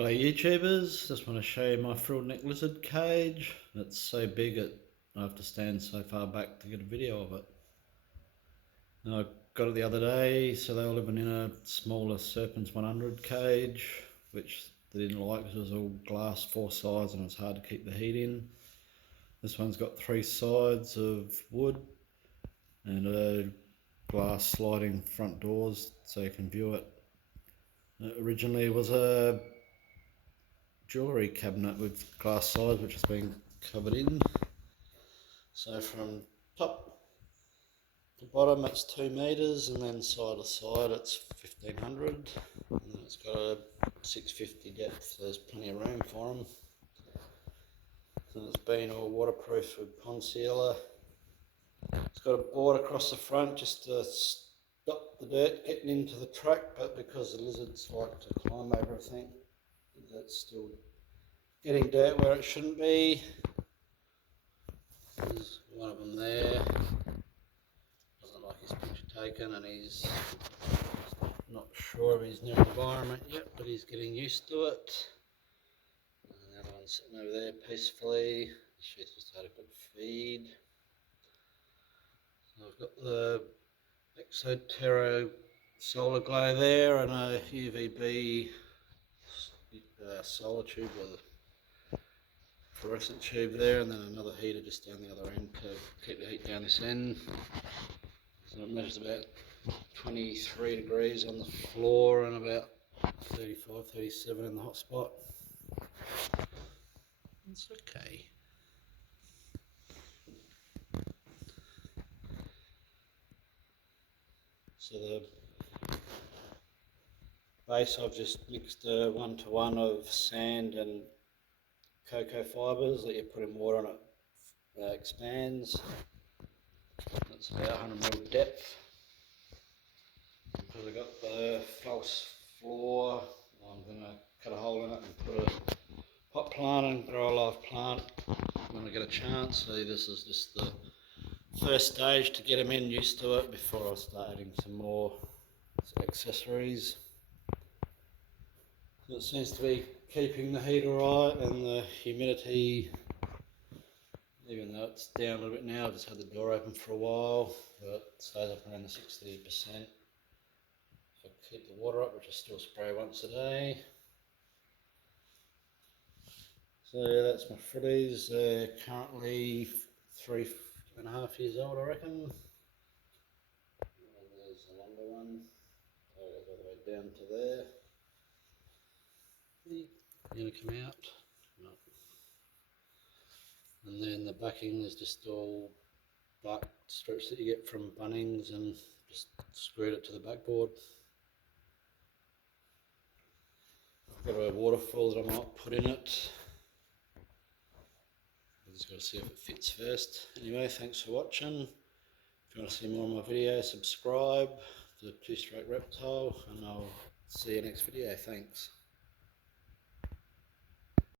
Hello YouTubers, just want to show you my frilled neck lizard cage. It's so big I have to stand so far back to get a video of it. And I got it the other day, so they were living in a smaller Serpents 100 cage, which they didn't like because it was all glass four sides and it was hard to keep the heat in. This one's got three sides of wood and a glass sliding front doors so you can view it. Originally it was a jewellery cabinet with glass sides which has been covered in. So from top to bottom it's 2 metres and then side to side it's 1500 and then it's got a 650 depth, so there's plenty of room for them. And it's been all waterproof with pond sealer. It's got a board across the front just to stop the dirt getting into the track, but because the lizards like to climb over everything, that's still getting dirt where it shouldn't be. There's one of them there. Doesn't like his picture taken and he's not sure of his new environment yet, but he's getting used to it. And the other one's sitting over there peacefully. She's just had a good feed. So I've got the Enclosure solar glow there and a UVB solar tube with a fluorescent tube there, and then another heater just down the other end to keep the heat down this end. So it measures about 23 degrees on the floor and about 35, 37 in the hot spot. It's okay. So the base I've just mixed a 1-to-1 of sand and cocoa fibres that you put in water and it expands. It's about 100mm depth. Because I've got the false floor, I'm going to cut a hole in it and put a pot plant and grow a live plant when I get a chance. So this is just the first stage to get them in used to it before I start adding some more accessories. So it seems to be keeping the heat alright and the humidity, even though it's down a little bit now. I've just had the door open for a while, but it stays up around the 60%. So I keep the water up, which I still spray once a day. So yeah, that's my fritties. They're currently 3.5 years old, I reckon. And there's a longer one. So it goes all the way down to there. They're going to come out. No. And then the backing is just all bark strips that you get from Bunnings and just screwed it to the backboard. I've got a waterfall that I might put in it. I've just got to see if it fits first. Anyway, thanks for watching. If you want to see more of my videos, subscribe to Two Stroke Reptile and I'll see you next video. Thanks.